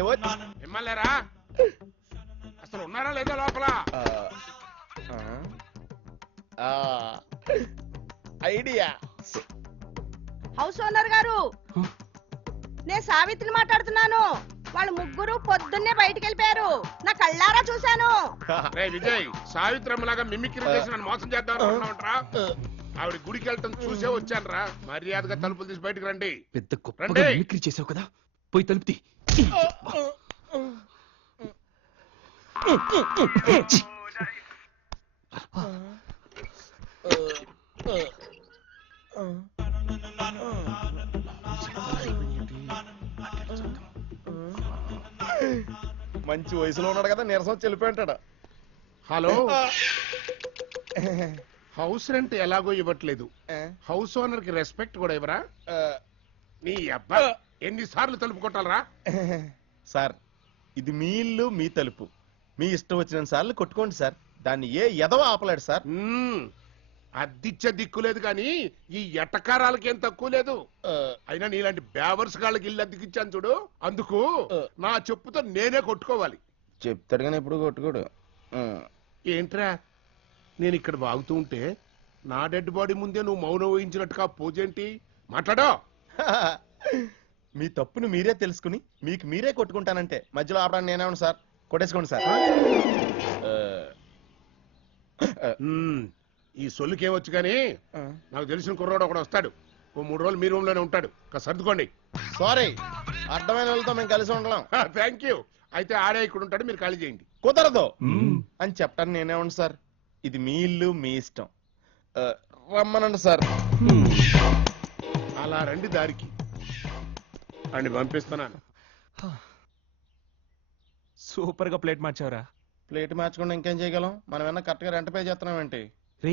MLA ఎమ్మెల్యేరా అసలు ఉన్నారా లేదా లోపల? ఐడియా. హౌస్ ఓనర్ గారు, నేను సావిత్రిని మాట్లాడుతున్నాను. వాళ్ళు ముగ్గురు పొద్దున్నే బయటికి వెళ్ళిపోయారు, నా కళ్ళారా చూశాను. రే విజయ్, సావిత్రమ్మలాగా మిమిక్రీ చేసి నన్ను మోసం చేద్దాం అనుకుంటున్నావంటరా? ఆవిడ గుడికి వెళ్ళటం చూసే వచ్చాను రా. మర్యాదగా తలుపులు తీసి బయటకు రండి. పెద్ద గొప్పగా మిమిక్రీ చేసావు కదా, పోయి తలుపుతి. మంచి వయసులో ఉన్నాడు కదా, నీరసం వచ్చి వెళ్ళిపోయి ఉంటాడు. హలో, హౌస్ రెంట్ ఎలాగో ఇవ్వట్లేదు, హౌస్ ఓనర్ కి రెస్పెక్ట్ కూడా ఇవ్వరా? నీ అబ్బా ఎన్నిసార్లు తలుపు కొట్టాలరా? సార్, ఇది మీ ఇల్లు, మీ తలుపు, మీ ఇష్టం వచ్చిన సార్లు కొట్టుకోండి సార్. దాన్ని ఏ ఎదవ ఆపలేడు సార్. అద్దిచ్చే దిక్కు లేదు కానీ ఈ ఎటకారాలకి ఏం తక్కువ లేదు. అయినా నీలాంటి బేవర్స్ గాళ్ళకి ఇల్లు అద్దెకిచ్చాను చూడు, అందుకు నా చెప్పుతో నేనే కొట్టుకోవాలి. చెప్తాడు కానీ ఎప్పుడు కొట్టుకోడు. ఏంట్రా, నేను ఇక్కడ వాగుతూ ఉంటే నా డెడ్ బాడీ ముందే నువ్వు మౌనం వహించినట్టుగా పూజేంటి? మాట్లాడో. మీ తప్పును మీరే తెలుసుకుని మీకు మీరే కొట్టుకుంటానంటే మధ్యలో ఆపడానికి నేనేమన్నా సార్? కొట్టేసుకోండి సార్. ఈ సొల్లుకేవచ్చు కానీ నాకు తెలిసిన కుర్రాడు ఒకడు వస్తాడు. ఓ 3 రోజులు మీ రూమ్ లోనే ఉంటాడు, సర్దుకోండి. సారీ, అర్థమైన వాళ్ళతో మేము కలిసి ఉండలేం. Thank you. అయితే ఆడే ఇక్కడ ఉంటాడు, మీరు ఖాళీ చేయండి. కుదరదు అని చెప్పడానికి నేనేమండి సార్? ఇది మీ ఇల్లు, మీ ఇష్టం. రమ్మనండి సార్. అలా రండి దారికి అని పంపిస్తున్నాను. సూపర్ గా ప్లేట్ మార్చావరా. ప్లేట్ మార్చకుండా ఇంకేం చేయగలం? మనం ఏమన్నా కరెక్ట్ గా రెంట్ పే చేస్తున్నాం ఏంటి? రే,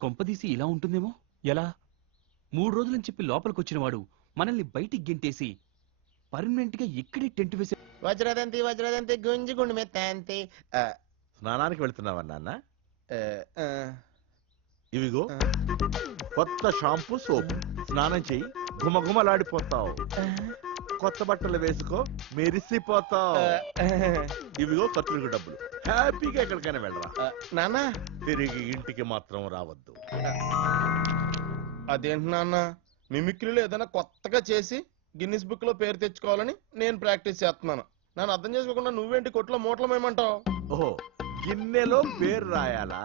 కొంపదీసి ఇలా ఉంటుందేమో. ఎలా? 3 రోజులని చెప్పి లోపలికి వచ్చిన వాడు మనల్ని బయటికి గెంటేసి పర్మనెంట్ గా ఇక్కడే టెంట్ వేసి వజ్రదంతి వజ్రదంతి గుంజి గుండు మెత్తంతి. స్నానానికి వెళ్తున్నావా నాన్న? ఇవిగో కొత్త షాంపూ, సోప్. స్నానం చెయ్యి, గుమగుమలాడిపోతావు. కొత్త బట్టలు వేసుకో, మెరిసిపోతావు. ఇవిగో ఖర్చులకు డబ్బులు. హ్యాపీగా ఎక్కడికైనా వెళ్ళరా. నాన్న, తిరిగి ఇంటికి మాత్రం రావద్దు. అదేంటి నాన్న, మిమిక్రీలో ఏదైనా కొత్తగా చేసి గిన్నిస్ బుక్ లో పేరు తెచ్చుకోవాలని నేను ప్రాక్టీస్ చేస్తున్నాను. నన్ను అర్థం చేసుకోకుండా నువ్వేంటి కొట్లో మూటలు మేమంటావు? ఓహో, గిన్నెలో పేరు రాయాలా?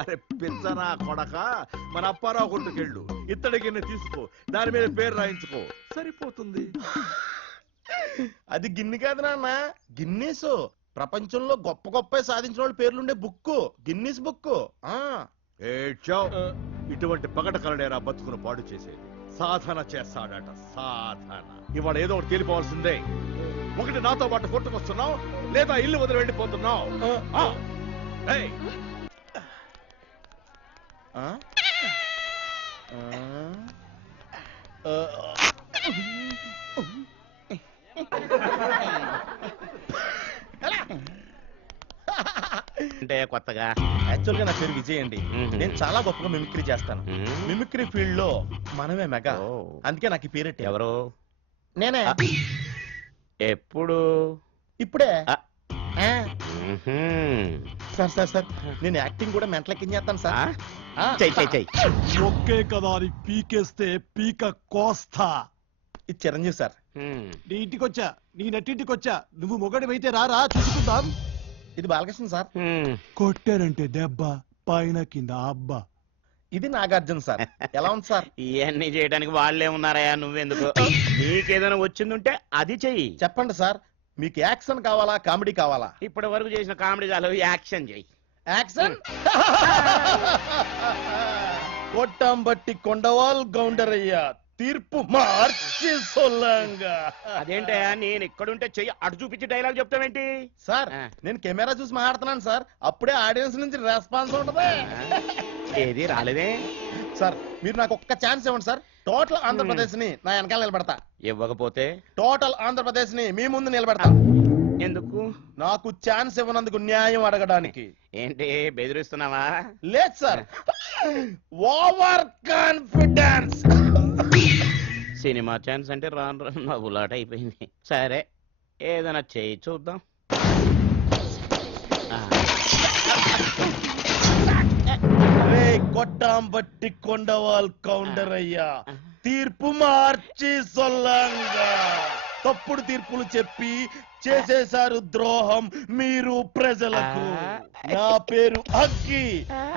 అరే పిచ్చనా కొడక, మన అప్పారావు కొట్టుకెళ్ళు, ఇత్తడి గిన్నె తీసుకో, దాని మీద పేరు రాయించుకో, సరిపోతుంది. అది గిన్నె కాదు నాన్న, గిన్నీస్. ప్రపంచంలో గొప్ప గొప్ప సాధించిన వాళ్ళ పేర్లుండే బుక్, గిన్నిస్ బుక్. ఇటువంటి పగట కలడేరా బతుకును పాడు చేసేది. సాధన చేస్తాడట, సాధన. ఇవాళ ఏదో ఒకటి తేలిపోవాల్సిందే. ఒకటి నాతో పాటు కొట్టుకొస్తున్నావు, లేదా ఇల్లు వదిలి వెళ్ళిపోతున్నావు. అంటే కొత్తగా యాక్చువల్ గా నా పేరు విజయ్ అండి. నేను చాలా గొప్పగా మిమిక్రీ చేస్తాను. మిమిక్రీ ఫీల్డ్ లో మనమే మెగా, అందుకే నాకు ఈ పేరెట్టి. ఎవరు? నేనే. ఎప్పుడు? ఇప్పుడే. సార్ సార్ సార్, నేను యాక్టింగ్ కూడా మెంటలెక్కింగ్ చేస్తాను సార్. ఒకే కదా అని పీకేస్తే పీక కోస్తా. ఇది చిరంజీవి సార్. నీ ఇంటికొచ్చా, నీ నట్టింటికొచ్చా, నువ్వు మొగడివైతే రారా చూసుకుందాం. ఇది బాలకృష్ణ సార్. కొట్టారంటే దెబ్బ, పైన కింద అబ్బా. ఇది నాగార్జున సార్. ఎలా ఉంది సార్? ఇవన్నీ చేయడానికి వాళ్ళే ఉన్నారయ్యా, నువ్వెందుకు? నీకేదైనా వచ్చిందంటే అది చెయ్యి. చెప్పండి సార్, మీకు యాక్షన్ కావాలా, కామెడీ కావాలా? ఇప్పటి వరకు చేసిన కామెడీ చాలు, యాక్షన్ చెయ్యి. యాక్షన్. కొట్టం బట్టి కొండవాల్ గౌండరయ్యా, తీర్పు మార్చి సొల్లంగా. అదేంటయ్యా, నేను ఇక్కడుంటే చెయ్యి అటు చూపించి డైలాగ్ చెప్తావేంటి? సార్, నేను కెమెరా చూసి మాట్లాడుతున్నాను సార్, అప్పుడే ఆడియన్స్ నుంచి రెస్పాన్స్ ఉంటది. ఏది రాలేదే సార్, మీరు నాకు ఒక్క ఛాన్స్ ఇవ్వండి సార్. టోటల్ ఆంధ్రప్రదేశ్ ని నా వెనకాల నిలబెడతా. ఇవ్వకపోతే టోటల్ ఆంధ్రప్రదేశ్ ని మీ ముందు నిలబెడతా. ఎందుకు? నాకు ఛాన్స్ ఇవ్వనందుకు న్యాయం అడగడానికి. ఏంటి బెదిరిస్తున్నావా? లేదు sir, over confidence. Cinema chance అంటే రాను రాను నవ్వులాట అయిపోయింది. సరే, ఏదైనా చేయి చూద్దాం. ఆ, రే కొట్టాం బట్టి కొండవాల్ కౌంటర్ అయ్యా, తీర్పు మార్చి సొల్లంగా. తప్పుడు తీర్పులు చెప్పి చేసేశారు ద్రోహం మీరు ప్రజలకు. నా పేరు అగ్గి,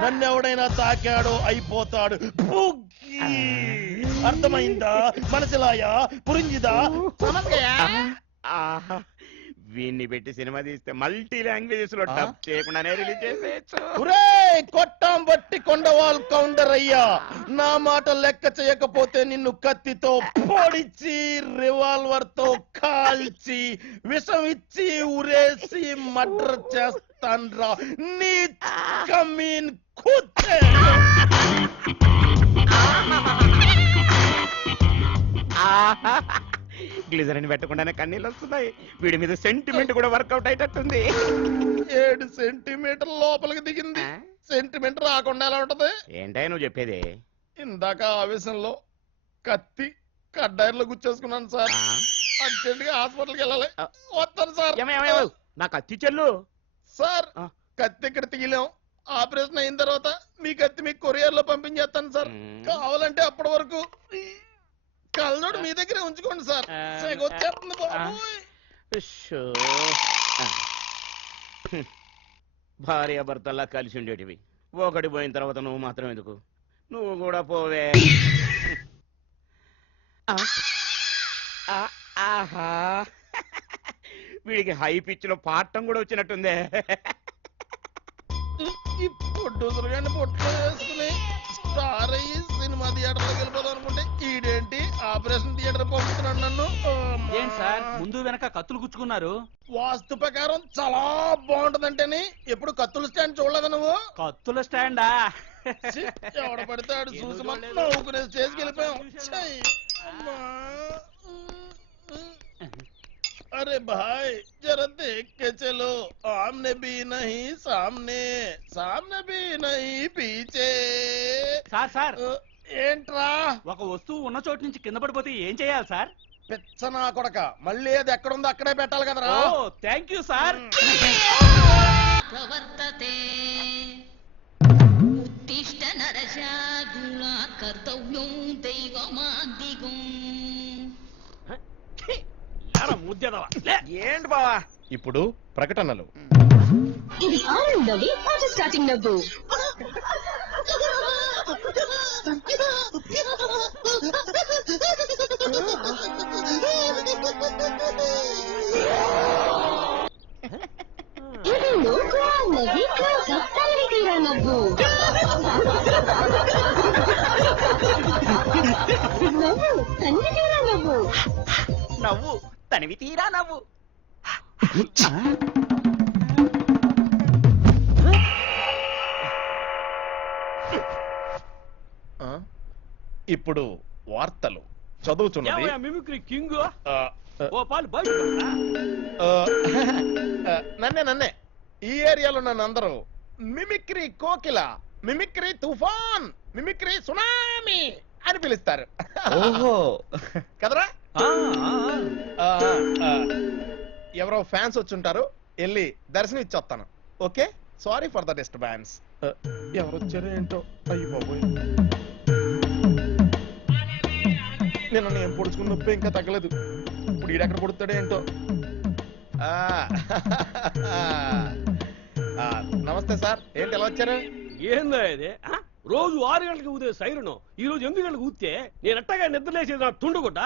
నన్నెవడైనా తాకాడో అయిపోతాడు బుగ్గి. అర్థమైందా? మనసులాయా పురింజిదా? ఆహా, వీన్ని పెట్టి సినిమా తీస్తే మల్టీ లాంగ్వేజెస్ లో డబ్ చేయకుండానే రిలీజ్ చేసేయచ్చు. ఒరేయ్ కొట్టాం బట్టి కొండవాల్ కౌంటర్ అయ్యా, నా మాట లెక్క చేయకపోతే నిన్ను కత్తితో పొడిచి రివాల్వర్ తో కాల్చి విషం ఇచ్చి ఉరేసి మర్డర్ చేస్తాన్రా నీ కమీన్ కుత్తే. గ్లిజరిన్ పెట్టకుండానే కన్నీళ్ళు వస్తున్నాయి. వీడి మీద సెంటిమెంట్ కూడా వర్కౌట్ అయ్యేటట్టుంది. 7 సెంటీమీటర్ లోపలికి దిగింది, సెంటిమీటర్ రాకుండా ఎలా ఉంటది? ఏంటో నువ్వు చెప్పేది? ఇందాక ఆవేశంలో కత్తి కడ్డాయిలో గుచ్చేసుకున్నాను సార్. ఆ? అర్జెంట్ గా హాస్పిటల్కి వెళ్ళాలి. వస్తాను సార్. నాకు అత్తి చెల్లు. సార్ ఆ. కత్తి ఇక్కడ తీయలేం, ఆపరేషన్ అయిన తర్వాత మీ కత్తి మీకు కొరియర్ లో పంపించేస్తాను సార్. కావాలంటే అప్పటి వరకు కళ్ళజోడు మీ దగ్గరే ఉంచుకోండి సార్. వచ్చేస్తుంది బాబోయ్. ఉష్షో. భార్య భర్తల్లా కలిసి ఉండేటివి, ఒకటి పోయిన తర్వాత నువ్వు మాత్రం ఎందుకు? నువ్వు కూడా పోవే. ఆహా, వీడికి హై పిచ్ లో పాడటం కూడా వచ్చినట్టుందే. ఈ ప్రొడ్యూసర్ గారిని పొట్టులో వేసుకుని స్టార్ అయ్యి సినిమా థియేటర్లోకి వెళ్ళిపోదాం అనుకుంటే ఈడేంటి ఆపరేషన్ థియేటర్ పంపుతున్నాడు నన్ను. ఏంటి సార్ ముందు వెనక కత్తులు గుచ్చుకున్నారు? వాస్తు ప్రకారం చాలా బాగుంటదంటేని ఎప్పుడు కత్తుల స్టాండ్ చూడలేదు నువ్వు? కత్తుల స్టాండా? ఛీ, ఎవడ పడతాడు చూసి మనం నవ్వుకునే స్టేజ్కి వెళ్ళిపోయాం. ఛీ, అమ్మా. अरे भाई जरा देख के चलो, आमने भी नहीं सामने, सामने भी नहीं पीछे. సార్ సార్ ఏంట్రా ఒక వస్తువు ఉన్న చోటు నుంచి కింద పడిపోతే ఏం చేయాలి సార్? పిచ్చనా కొడక, మళ్ళీ అది ఎక్కడుందో అక్కడే పెట్టాలి కదరా. ఓ థ్యాంక్ యూ సార్. ప్రవర్తతే ఉత్తిష్ట నరశార్దూల కర్తవ్యం దైవమాదిగం. ఏంటి బావా? ఇప్పుడు ప్రకటనలు. ఇది ఆనందవి స్టార్టింగ్ నవ్వు. ఇది లోకు నవ్వి కప్తాలి తీరా నవ్వు. నవ్వు తన్ని తీరా నవ్వు. నవ్వు తనివి తీరా నవ్వు. ఇప్పుడు వార్తలు చదువుతున్నది మిమిక్రీ కింగ్. ఆ, ఓ పాలు బయట నన్నే ఈ ఏరియాలో నన్ను అందరూ మిమిక్రీ కోకిల, మిమిక్రీ తుఫాన్, మిమిక్రీ సునామీ అని పిలుస్తారు. ఓహో, కదరా? ఆ, ఆ, ఎవరో ఫ్యాన్స్ వచ్చుంటారు, వెళ్ళి దర్శనం ఇచ్చొస్తాను. Okay, sorry for the disturbance. ఎవరు వచ్చారో ఏంటో, అయ్యి బాబోయ్. నిన్న నేను పొడుచుకున్న నొప్పి ఇంకా తగ్గలేదు, ఇప్పుడు ఈడెక్కడ పొడుతాడో ఏంటో. ఆ, ఆ, నమస్తే సార్, ఏంటి ఎలా వచ్చారు? ఏందా ఇది? రోజు 6 గంటలకు ఊదే సైరను ఈ రోజు 8 గంటలకు ఊస్తే నేను ఎట్టగా నిద్రలేసేది నా తుండుగుడ్డ.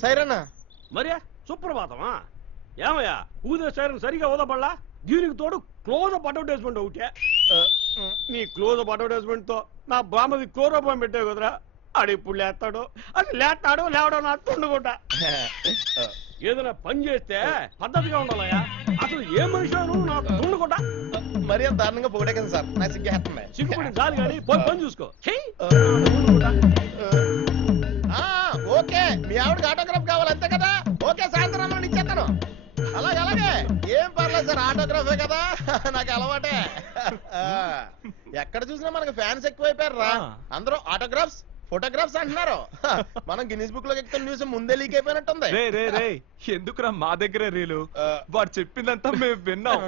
సైరనా? మరి సుప్రభాతమా? ఏమయ్యా ఊదే సైరన్ సరిగా ఊదపడలా? దీనికి తోడు క్లోజప్ అడ్వర్టైజ్మెంట్ ఒకటే. నీ క్లోజప్ అడ్వర్టైజ్మెంట్ తో నా బామ్మది క్లోరోపం పెట్టావు కదరా. ఆడు ఇప్పుడు లేస్తాడు, అది లేస్తాడు లేవడం నా తుండుగుడ్డ. ఏదైనా పని చేస్తే పద్ధతిగా ఉండాలయ్యా. అసలు ఏ మనిషి నా తుండుగుడ్డ? మరి అంత దారుణంగా పొగడే కదా సార్, నాకు సిగ్గేస్తుంది. సిగ్గుపడి చాలు కానీ పోయి పని చూసుకో. ఓకే, మీ ఆవిడకి ఆటోగ్రాఫ్ కావాలి అంతే కదా? ఓకే, సాయంత్రం ఇచ్చేస్తాను. అలాగే ఏం పర్లేదు సార్, ఆటోగ్రాఫే కదా, నాకు అలవాటే. ఎక్కడ చూసినా మనకి ఫ్యాన్స్ ఎక్కువైపోయారు రా. అందరూ ఆటోగ్రాఫ్స్, ఫోటోగ్రాఫ్స్ అంటున్నారు హ, మనం గిన్నిస్ బుక్ లో ఎక్కుతున్న న్యూస్ ముందే లీక్ అయిపోయినట్టుంది రే రే రే ఎందుకురా మా దగ్గర రీలు ఆ, వాడు చెప్పిందంతా మేము విన్నాం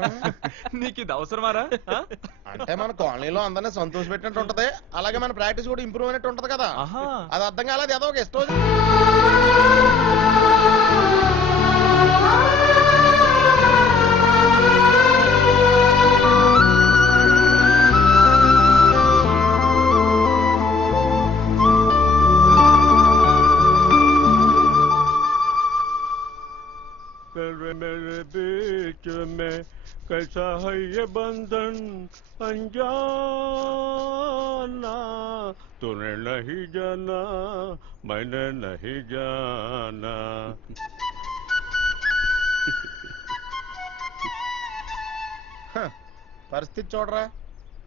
నీకు ఇది అవసరమారా ఆ? అంటే మన కాలనీలో అందరినీ సంతోష పెట్టినట్టు ఉంటది అలాగే మన ప్రాక్టీస్ కూడా ఇంప్రూవ్ అయినట్టు ఉంటది కదా ఆహా అది అర్థం కాలేదు ఏదో ఒక ఇష్టం मेरे बीच में कैसा है ये बंधन अनजाना तूने नहीं जाना मैंने नहीं जाना పరిస్థితి చూడరా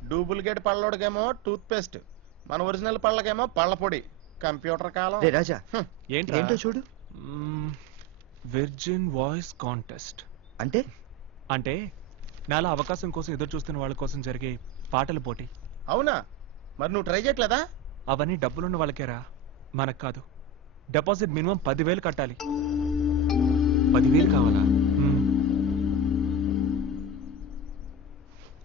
డూప్లికేట్ పళ్ళోడికేమో టూత్ పేస్ట్ మన ఒరిజినల్ పళ్ళకేమో పళ్ళ పొడి కంప్యూటర్ కాలం రే రాజా ఏంట్రా ఏంటో చూడు విర్జిన్ వాయిస్ కాంటెస్ట్ అంటే అంటే నాలా అవకాశం కోసం ఎదురు చూస్తున్న వాళ్ళ కోసం జరిగే పాటల పోటీ అవునా మరి నువ్వు ట్రై చేయట్లేదా అవన్నీ డబ్బులున్న వాళ్ళకేరా మనకు కాదు డిపాజిట్ మినిమం 10,000 కట్టాలి 10,000 కావాలా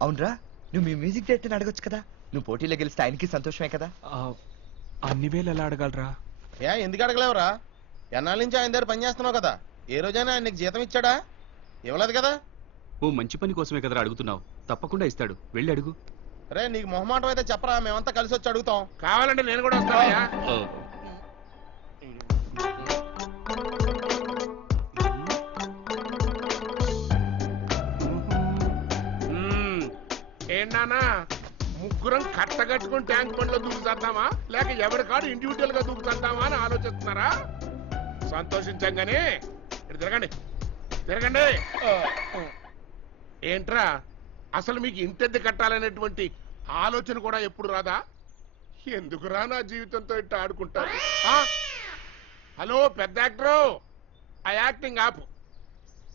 అవునరా నువ్వు మీ మ్యూజిక్ డైరెక్టర్ అడగొచ్చు కదా నువ్వు పోటీలో గెలిస్తే ఆయనకి సంతోషమే కదా అన్ని వేలు ఎలా అడగలరా ఏ ఎందుకు అడగలేవురా ఎన్నాళ్ళ నుంచి ఆయన దగ్గర పని చేస్తున్నావు కదా ఏ రోజైనా ఆయన నీకు జీతం ఇచ్చాడా ఇవ్వలేదు కదా ఓ మంచి పని కోసమే కదరా అడుగుతున్నావు తప్పకుండా ఇస్తాడు వెళ్ళి అడుగు రే నీకు మొహమాటం అయితే చెప్పరా మేమంతా కలిసి వచ్చి అడుగుతాం కావాలంటే నేను కూడా వస్తానయ్యా ఏంటన్నా ముగ్గురం కట్టగట్టుకుని ట్యాంక్ బండ్లో దూకుతామా లేక ఎవరి కాడు ఇండివిజువల్ గా దూకుతామా అని ఆలోచిస్తున్నారా సంతోషించంగానే ఇటు తిరగండి తిరగండి ఏంట్రా అసలు మీకు ఇంటెద్దు కట్టాలనేటువంటి ఆలోచన కూడా ఎప్పుడు రాదా ఎందుకురా నా జీవితంతో ఇట్ట ఆడుకుంటారు ఆ? హలో పెద్ద యాక్టరు ఆ యాక్టింగ్ ఆపు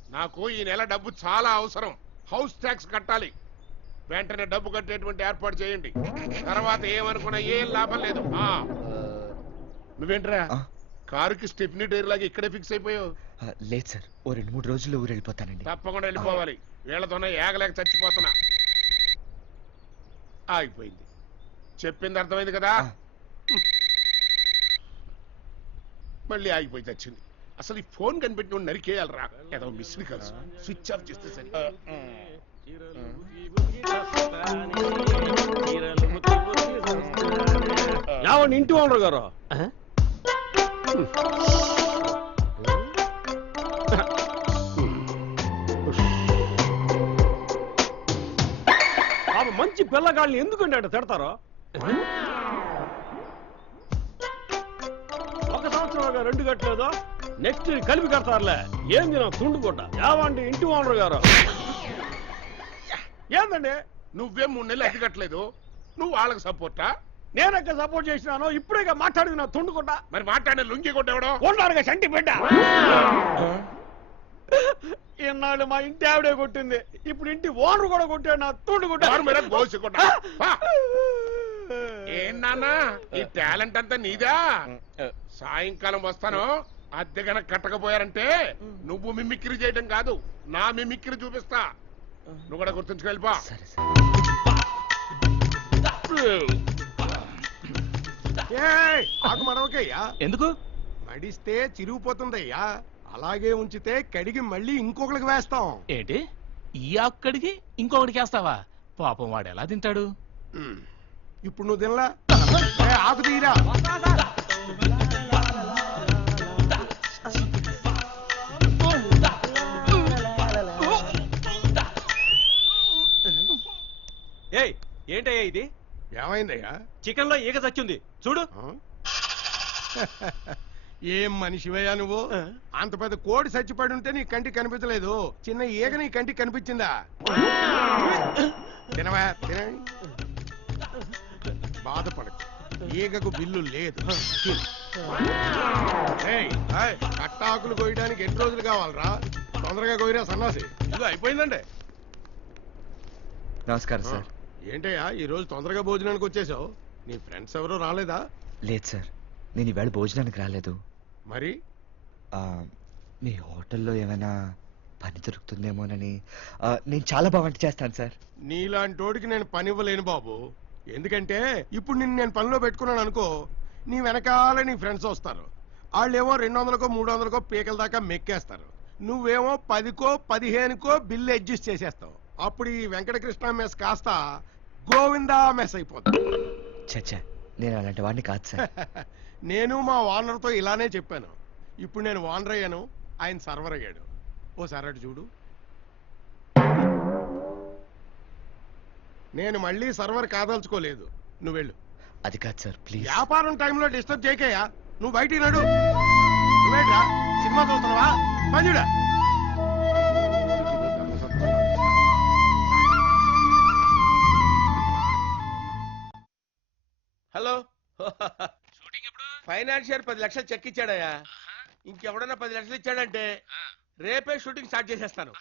నాకు ఈ నెల డబ్బు చాలా అవసరం హౌస్ ట్యాక్స్ కట్టాలి వెంటనే డబ్బు కట్టేటువంటి ఏర్పాటు చేయండి తర్వాత ఏమనుకున్నా ఏం లాభం లేదు ఆ నువ్వేంట్రా ఆ? కారుకి స్టెప్నీ టైర్ లాగా ఇక్కడే ఫిక్స్ అయిపోయావు లేదు సార్ ఓ 2-3 రోజుల్లో ఊరు వెళ్ళిపోతానండి తప్పకుండా వెళ్ళిపోవాలి వీళ్ళతోనే ఏగలేక చచ్చిపోతున్నా ఆగిపోయింది చెప్పింది అర్థమైంది కదా ఆ. మళ్ళీ ఆగిపోయి చచ్చింది అసలు ఈ ఫోన్ కనిపెట్టి నరికేయాలరా ఏదో మిస్డ్ కాల్స్ స్విచ్ ఆఫ్ చేస్తే సరి యావండి ఇంటి ఓనర్ గారు మంచి పిల్లగాళ్ళని ఎందుకంటే అంటే తిడతారు ఒక సంవత్సరం 2 కట్టలేదు నెక్స్ట్ కలిపి కడతారులే ఏంది నా తుండుకుంట యావండి ఇంటి ఓనర్ గారు ఏందండి నువ్వేం 3 నెలలు ఎక్కట్లేదు నువ్వు వాళ్ళకి సపోర్టా నేనెక్క సపోర్ట్ చేసినాను ఇప్పుడే మాట్లాడింది నా తుండుకుంట మరి మాట్లాడే లుంగి కొట్టేవడం కొన్నారుగా చంటి బిడ్డ ఇన్నాళ్ళు మా ఇంటి ఆవిడే కొట్టింది ఇప్పుడు ఇంటి ఓనర్ కూడా కొట్టాడు నా తుండుకుంటా ఏం నాన్న ఈ టాలెంట్ అంతా నీదా సాయంకాలం వస్తాను అద్దె గనక కట్టకపోయారంటే నువ్వు మిమిక్రీ చేయడం కాదు నా మిమిక్రీ చూపిస్తా నువ్వు కూడా గుర్తుంచుకెళ్ళిపో సరే సార్ ఆకు మనవకయ్యా ఎందుకు మడిస్తే చిరిగిపోతుందయ్యా అలాగే ఉంచితే కడిగి మళ్ళీ ఇంకొకరికి వేస్తాం ఏంటి ఈ అక్కడికి ఇంకొకటికి వేస్తావా పాపం వాడు ఎలా తింటాడు ఇప్పుడు నువ్వు తినలా ఆకు తీరా ఏయ్ ఏంటయ్యా ఇది ఏమైందయ్యా చికెన్ లో ఈగ చచ్చింది చూడు ఏం మనిషివయ్యా నువ్వు అంత పెద్ద కోడి చచ్చిపడి ఉంటే నీ కంటికి కనిపించలేదు చిన్న ఈగ నీ కంటికి కనిపించిందా తినవా తిన బాధపడకు ఈగకు బిల్లు లేదు ఏయ్, ఏయ్, కట్టాకులు కోయడానికి ఎన్ని రోజులు కావాలరా తొందరగా కోయిరా సన్నాసి ఇదిగో అయిపోయిందండి నమస్కారం సార్ ఏంటయ్యా ఈ రోజు తొందరగా భోజనానికి వచ్చేసావు నీ ఫ్రెండ్స్ ఎవరో రాలేదా లేదు సార్, నేను ఈవేళ భోజనానికి రాలేదు. మరి ఆ, మీ హోటల్లో ఏమైనా పని దొరుకుతుందేమోనని. నేను చాలా బాగా వంట చేస్తాను సార్. నీలాంటోడికి నేను పని ఇవ్వలేను బాబు. ఎందుకంటే ఇప్పుడు నిన్ను నేను పనిలో పెట్టుకున్నాను అనుకో, నీ వెనకాల నీ ఫ్రెండ్స్ వస్తారు. వాళ్ళేమో 200కో 300కో పీకల దాకా మెక్కేస్తారు. నువ్వేమో 10కో 15కో బిల్లు అడ్జస్ట్ చేసేస్తావు. అప్పుడు ఈ వెంకటకృష్ణ మెస్ కాస్త గోవిందా మెస్ అయిపోతుంది. చచ్చా, నేను అలాంటి వాడిని కాదు సార్. నేను మా ఓనర్తో ఇలానే చెప్పాను. ఇప్పుడు నేను ఓనర్ అయ్యాను, ఆయన సర్వర్ అయ్యాడు. ఓసారి అటు చూడు. నేను మళ్ళీ సర్వర్ కాదలుచుకోలేదు. నువ్వు వెళ్ళు. అది కాదు సార్, ప్లీజ్. వ్యాపారం టైంలో డిస్టర్బ్ చేయకయ్యా. నువ్వు బయటికి నడు. నువ్వేంట్రా సినిమా చూస్తున్నావా? మంజుడా హలో ఫైనాన్షియర్ 10 లక్షలు చెక్ ఇచ్చాడయ్యా. ఇంకెవడన్నా 10 లక్షలు ఇచ్చాడంటే రేపే షూటింగ్ స్టార్ట్ చేసేస్తాను.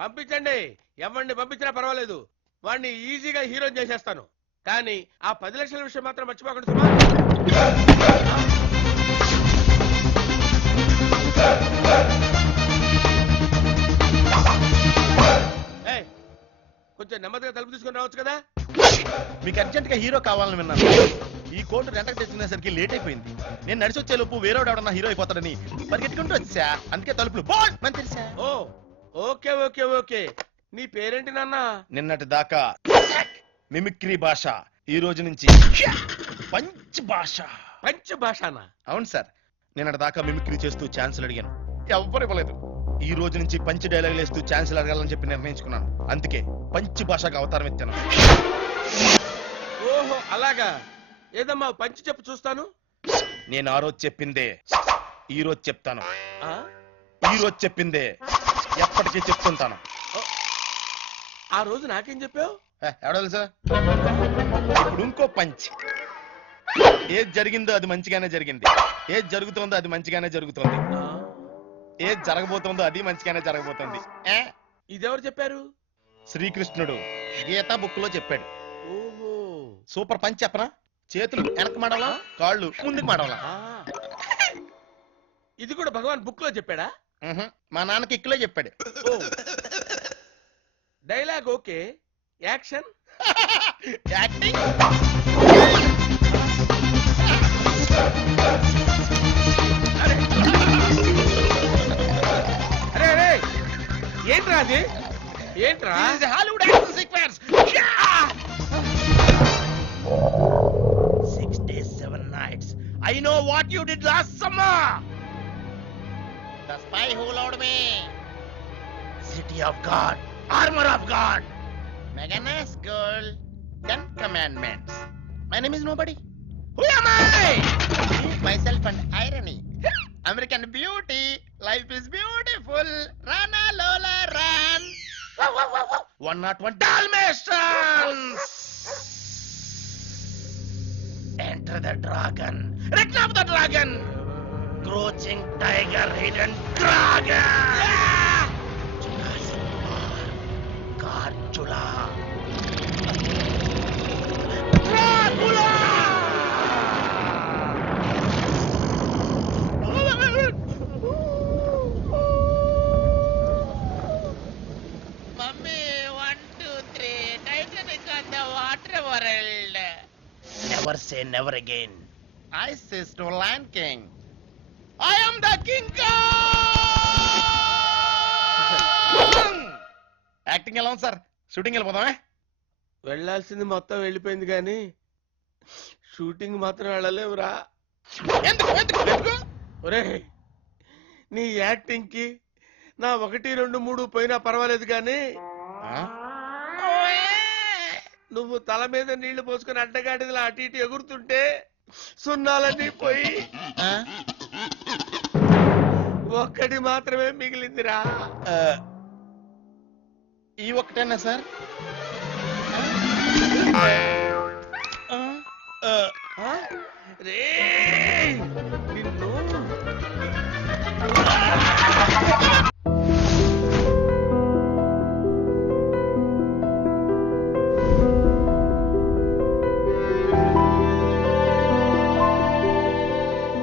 పంపించండి, ఎవరిని పంపించినా పర్వాలేదు. వాడిని ఈజీగా హీరో చేసేస్తాను. కానీ ఆ 10 లక్షల విషయం మాత్రం మర్చిపోకండి సుమా. ఏయ్, కొంచెం నెమ్మదిగా తలుపు తీసుకొని రావచ్చు కదా. మీకు అర్జెంట్ గా హీరో కావాలని విన్నాను. ఈ కోర్టు రెంటకు తెచ్చుకునేసరికి లేట్ అయిపోయింది. నేను నడిచి వచ్చే లోపు వేరేవాడు ఎవడన్నా హీరో అయిపోతాడని పరిగెట్టుకుంటూ వచ్చా. అందుకే తలుపులు అని తెరిచా. ఓ ఓకే ఓకే ఓకే. నీ పేరేంటి నాన్న? నిన్నటి దాకా మిమిక్రీ భాష, ఈ రోజు నుంచి పంచ్ భాష. పంచ భాషనా? అవును సార్, నిన్నటి దాకా మిమిక్రీ చేస్తూ ఛాన్సులు అడిగాను, ఎవ్వరు ఇవ్వలేదు. ఈ రోజు నుంచి పంచ్ డైలాగులు వేస్తూ ఛాన్సులు అడగాలని చెప్పి నిర్ణయించుకున్నాను. అందుకే పంచ్ భాషకు అవతారం ఎత్తాను. ఓహో అలాగా. ఏదమ్మా పంచి చెప్పు చూస్తాను. నేను ఆ రోజు చెప్పిందే ఈ రోజు చెప్తాను. ఆ? ఈ రోజు చెప్పిందే ఎప్పటికీ చెప్తుంటాను. ఆ రోజు నాకేం చెప్పావు? ఎవడ తెలుసా? ఇప్పుడు ఇంకో పంచ్. ఏది జరిగిందో అది మంచిగానే జరిగింది, ఏది జరుగుతుందో అది మంచిగానే జరుగుతుంది, ఏది జరగబోతుందో అది మంచిగానే జరగబోతుంది. ఇదెవరు చెప్పారు? శ్రీకృష్ణుడు గీతా బుక్ లో చెప్పాడు. ఓహో సూపర్ పంచ్ చెప్పనా? చేతులు వెనక్కి మడవలా, కాళ్ళు ముందుకు మడవలా. ఇది కూడా భగవాన్ బుక్ లో చెప్పాడా? మా నాన్నకి ఇక్కులో చెప్పాడు. డైలాగ్ ఓకే, యాక్షన్ యాక్టింగ్ అరే అరే ఏంట్రా అది? ఏంట్రా? Hollywood action sequence. 6 days 7 nights. I know what you did last summer. The spy who loved me. City of God, armor of God. Meganess girl, 10 commandments. My name is nobody. Who am I? Me, myself and irony. American beauty, life is beautiful. Rana Lola run. 101 Dalmatians. Enter the dragon. Return of the dragon. Crouching tiger, hidden dragon. Jurassic Park. Godzilla. Dracula. Mummy, 1, 2, 3. Titanic on the water world. Never say never again. I says to Lion King, I am the King Kong. Acting ఎలా ఉంది sir? Shooting వెళ్ళిపోదామే. వెళ్ళాల్సింది మొత్తం వెళ్ళిపోయింది కానీ shooting మాత్రం వెళ్ళలేవురా. ఎందుకు? ఒరే నీ యాక్టింగ్ కి నా 1, 2, 3 పోయినా పర్వాలేదు కానీ నువ్వు తల మీద నీళ్లు పోసుకుని అడ్డగాడిదలా అటు ఇటు ఎగురుతుంటే సున్నాలన్నీ పోయి ఒక్కటి మాత్రమే మిగిలిందిరా. ఈ ఒక్కటేనా సార్? రే